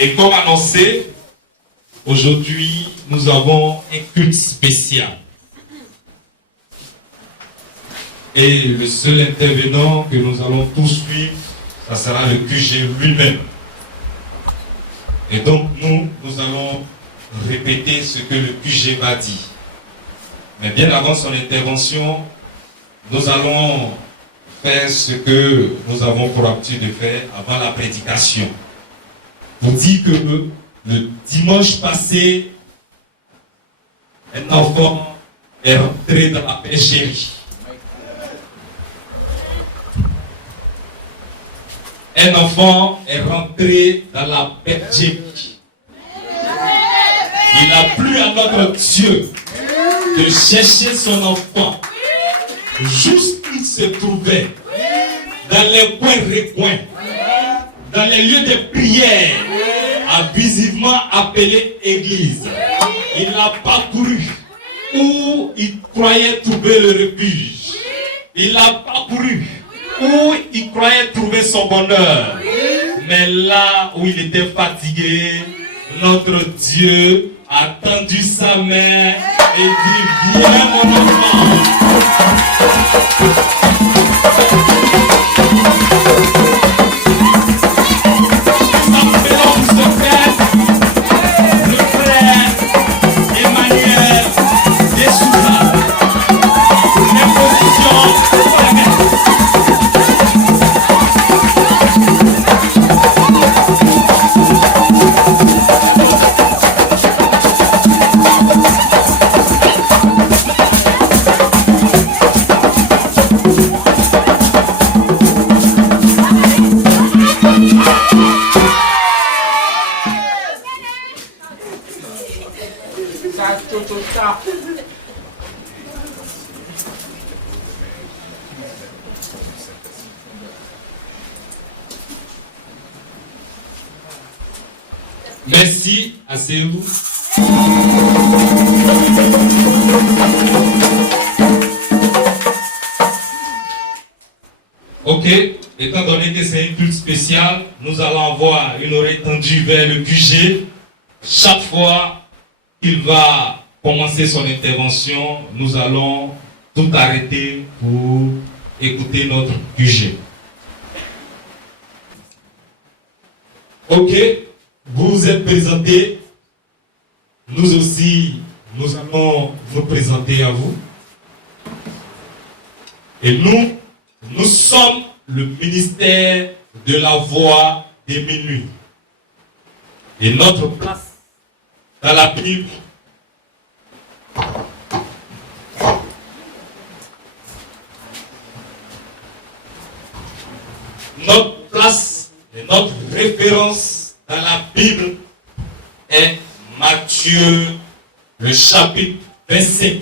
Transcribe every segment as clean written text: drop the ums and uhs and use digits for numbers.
Et comme annoncé, aujourd'hui, nous avons un culte spécial. Et le seul intervenant que nous allons tous suivre, ça sera le QG lui-même. Et donc, nous allons répéter ce que le QG va dire. Mais bien avant son intervention, nous allons faire ce que nous avons pour habitude de faire avant la prédication. Pour dire que le dimanche passé, un enfant est rentré dans la bergerie. Un enfant est rentré dans la bergerie. Il a plu à notre Dieu de chercher son enfant jusqu'il se trouvait dans les coins-recoins, dans les lieux de prière, abusivement appelés église. Il a parcouru où il croyait trouver le refuge. Il a parcouru où il croyait trouver son bonheur. Mais là où il était fatigué, notre Dieu a tendu sa main et dit: viens mon enfant. Merci, asseyez-vous. Ok, étant donné que c'est une culte spéciale, nous allons avoir une oreille tendue vers le QG. Chaque fois qu'il va commencer son intervention, nous allons tout arrêter pour écouter notre QG. Ok, vous vous êtes présentés. Nous aussi, nous allons nous présenter à vous. Et nous sommes le ministère de la voix des minuit. Et notre place dans la Bible, notre place et notre référence dans la Bible est Matthieu, le chapitre 25,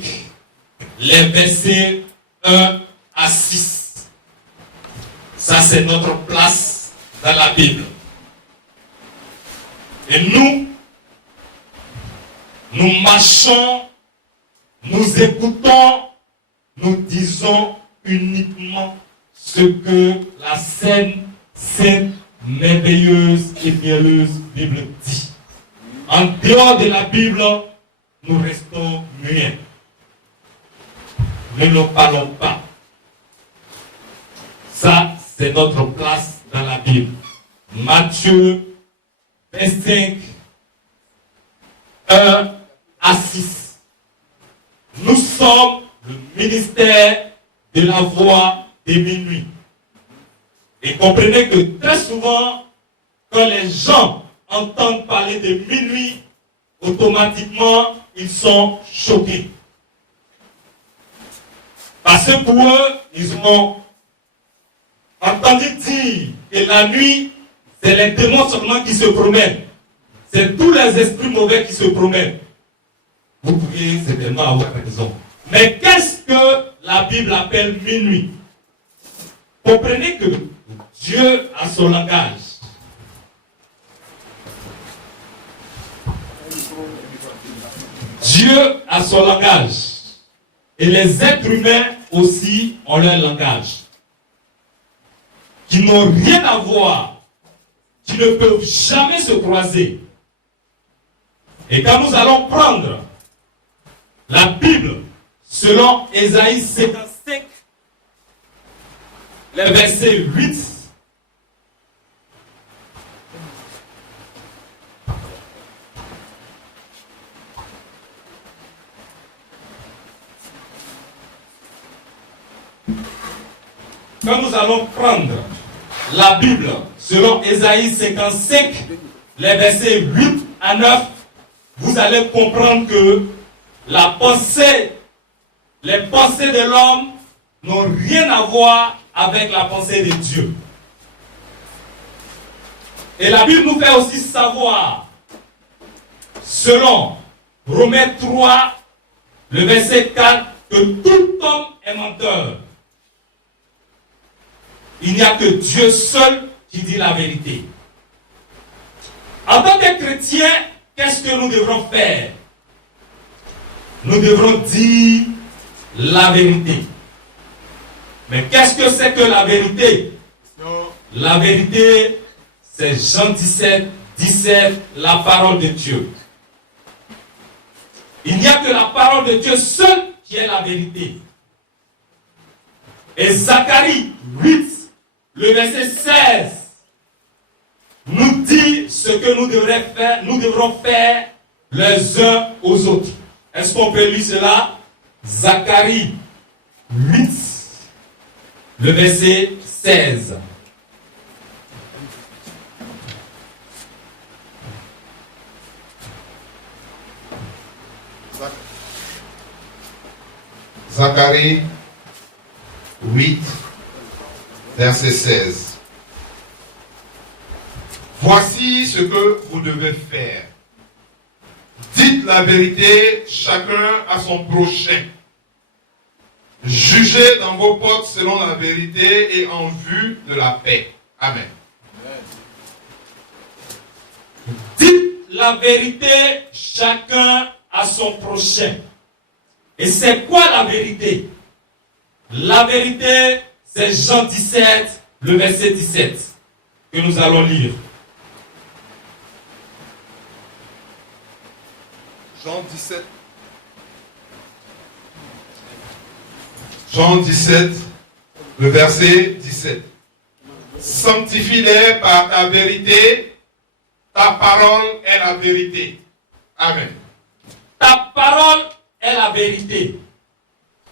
les versets 1 à 6. Ça, c'est notre place dans la Bible. Et nous marchons, nous écoutons, nous disons uniquement ce que la sainte, merveilleuse et mielleuse Bible dit. En dehors de la Bible, nous restons muets. Nous ne parlons pas. Ça, c'est notre place dans la Bible. Matthieu 25, 1 à 6. Nous sommes le ministère de la voix des minuit. Et comprenez que très souvent, quand les gens entendent parler de minuit, automatiquement, ils sont choqués. Parce que pour eux, ils ont entendu dire que la nuit, c'est les démons seulement qui se promènent. C'est tous les esprits mauvais qui se promènent. Vous pouvez certainement avoir raison. Mais qu'est-ce que la Bible appelle minuit? Comprenez que Dieu a son langage. Dieu a son langage. Et les êtres humains aussi ont leur langage. Qui n'ont rien à voir qui ne peuvent jamais se croiser. Et quand nous allons prendre la Bible selon Ésaïe 55, le verset 8, quand nous allons prendre la Bible selon Ésaïe 55, les versets 8 à 9, vous allez comprendre que les pensées de l'homme n'ont rien à voir avec la pensée de Dieu. Et la Bible nous fait aussi savoir, selon Romains 3, le verset 4, que tout homme est menteur. Il n'y a que Dieu seul qui dit la vérité. En tant que chrétiens, qu'est-ce que nous devrons faire? Nous devrons dire la vérité. Mais qu'est-ce que c'est que la vérité? La vérité, c'est Jean 17, 17, la parole de Dieu. Il n'y a que la parole de Dieu seule qui est la vérité. Et Zacharie 8, le verset 16, nous dit ce que nous devrons faire les uns aux autres. Est-ce qu'on peut lire cela? Zacharie 8, le verset 16. Zacharie 8, verset 16. Voici ce que vous devez faire. Dites la vérité, chacun à son prochain. Jugez dans vos portes selon la vérité et en vue de la paix. Amen. Dites la vérité, chacun à son prochain. Et c'est quoi la vérité? La vérité, c'est Jean 17, le verset 17, que nous allons lire. Jean 17. Jean 17, le verset 17. Sanctifie-les par ta vérité, ta parole est la vérité. Amen. Ta parole est la vérité.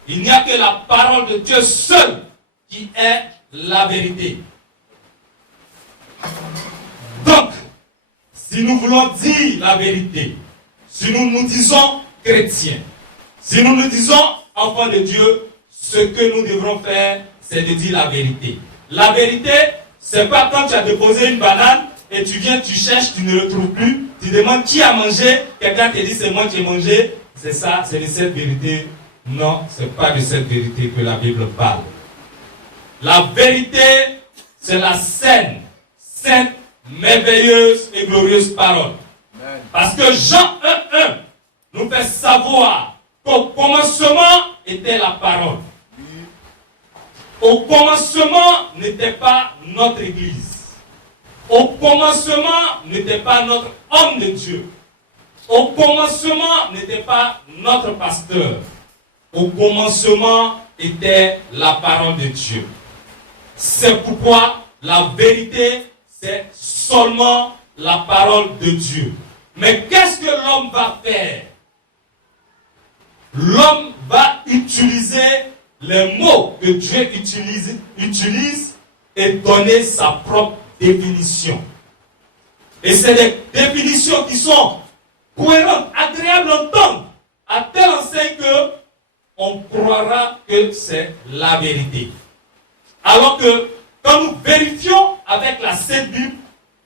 Il n'y a que la parole de Dieu seule qui est la vérité. Donc, si nous voulons dire la vérité, si nous nous disons chrétiens, si nous nous disons enfants de Dieu, ce que nous devrons faire, c'est de dire la vérité. La vérité, c'est pas quand tu as déposé une banane et tu viens, tu cherches, tu ne le trouves plus, tu demandes qui a mangé, quelqu'un te dit c'est moi qui ai mangé, c'est ça, c'est de cette vérité. Non, c'est pas de cette vérité que la Bible parle. La vérité, c'est la sainte, merveilleuse et glorieuse parole. Amen. Parce que Jean 1:1 nous fait savoir qu'au commencement était la parole. Au commencement n'était pas notre église. Au commencement n'était pas notre homme de Dieu. Au commencement n'était pas notre pasteur. Au commencement était la parole de Dieu. C'est pourquoi la vérité, c'est seulement la parole de Dieu. Mais qu'est-ce que l'homme va faire? L'homme va utiliser les mots que Dieu utilise et donner sa propre définition. Et c'est des définitions qui sont cohérentes, agréables à entendre, à telle enseigne que on croira que c'est la vérité. Alors que quand nous vérifions avec la Sainte Bible,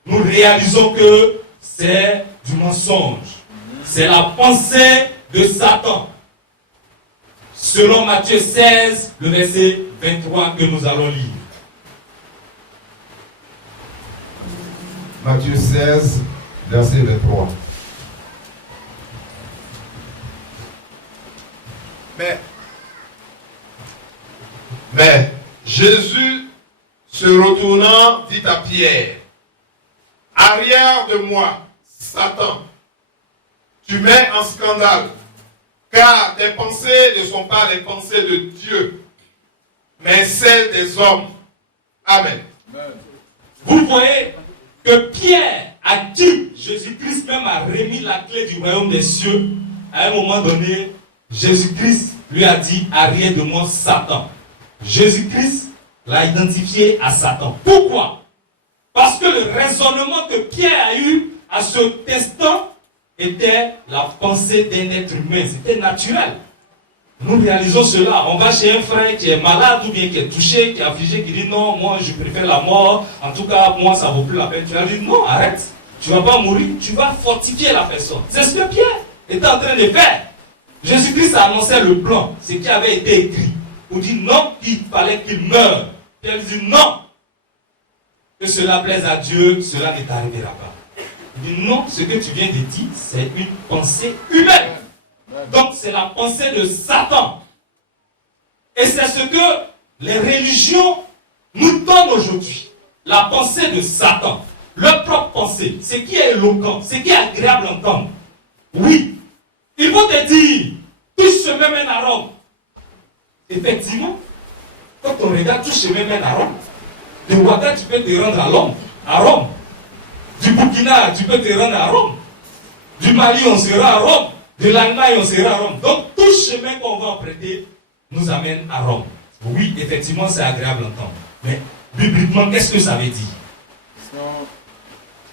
nous réalisons que c'est du mensonge. C'est la pensée de Satan. Selon Matthieu 16, le verset 23 que nous allons lire. Matthieu 16, verset 23. Mais Jésus, se retournant, dit à Pierre, arrière de moi, Satan. Tu mets en scandale, car tes pensées ne sont pas les pensées de Dieu, mais celles des hommes. Amen. Vous voyez que Pierre, à qui Jésus-Christ même a remis la clé du royaume des cieux, à un moment donné, Jésus-Christ lui a dit, arrière de moi, Satan. Jésus-Christ l'a identifié à Satan. Pourquoi? Parce que le raisonnement que Pierre a eu à ce instant était la pensée d'un être humain. C'était naturel. Nous réalisons cela. On va chez un frère qui est malade ou bien qui est touché, qui est affligé, qui dit non, moi je préfère la mort. En tout cas, moi ça vaut plus la peine. Tu vas dire non, arrête. Tu ne vas pas mourir. Tu vas fortifier la personne. C'est ce que Pierre était en train de faire. Jésus-Christ a annoncé le plan, ce qui avait été écrit. Pour dire non, qu'il fallait qu'il meure. Pierre dit non. Que cela plaise à Dieu, cela ne t'arrivera pas. Il dit non, ce que tu viens de dire, c'est une pensée humaine. Donc c'est la pensée de Satan. Et c'est ce que les religions nous donnent aujourd'hui. La pensée de Satan. Leur propre pensée. Ce qui est éloquent, ce qui est agréable à entendre. Oui. Ils vont te dire, tous se mènent à Rome. Effectivement, quand on regarde tous se mènent à Rome, de Ouaga, tu peux te rendre à Rome. Du Burkina, tu peux te rendre à Rome. Du Mali, on sera à Rome. De l'Allemagne, on sera à Rome. Donc, tout chemin qu'on va emprunter nous amène à Rome. Oui, effectivement, c'est agréable d'entendre. Mais, bibliquement, qu'est-ce que ça veut dire?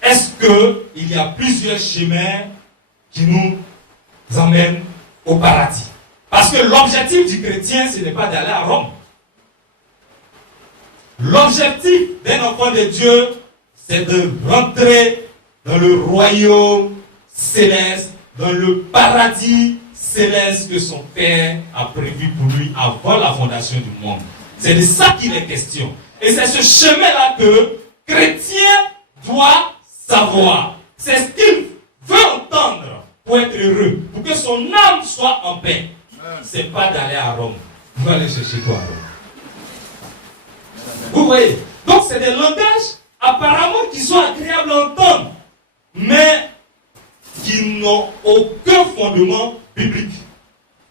Est-ce qu'il y a plusieurs chemins qui nous amènent au paradis? Parce que l'objectif du chrétien, ce n'est pas d'aller à Rome. L'objectif d'un enfant de Dieu, c'est de rentrer dans le royaume céleste, dans le paradis céleste que son Père a prévu pour lui avant la fondation du monde. C'est de ça qu'il est question. Et c'est ce chemin-là que chrétien doit savoir. C'est ce qu'il veut entendre pour être heureux, pour que son âme soit en paix. Ce n'est pas d'aller à Rome. Va aller chercher toi à Rome. Vous voyez? Donc c'est des langages apparemment qui sont agréables à entendre, mais qui n'ont aucun fondement biblique.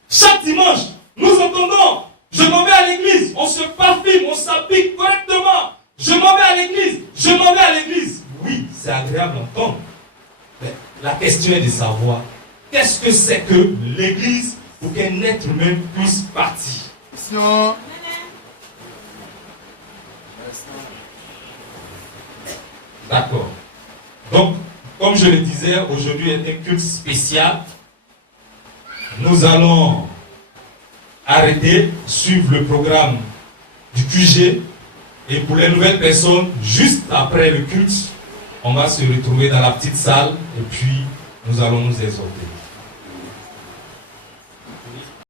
Chaque dimanche, nous entendons, je m'en vais à l'église, on se parfume, on s'habille correctement, je m'en vais à l'église, je m'en vais à l'église. Oui, c'est agréable à entendre. Mais la question est de savoir, qu'est-ce que c'est que l'église pour qu'un être humain puisse partir? D'accord. Donc, comme je le disais, aujourd'hui est un culte spécial. Nous allons arrêter, suivre le programme du QG. Et pour les nouvelles personnes, juste après le culte, on va se retrouver dans la petite salle et puis nous allons nous exhorter.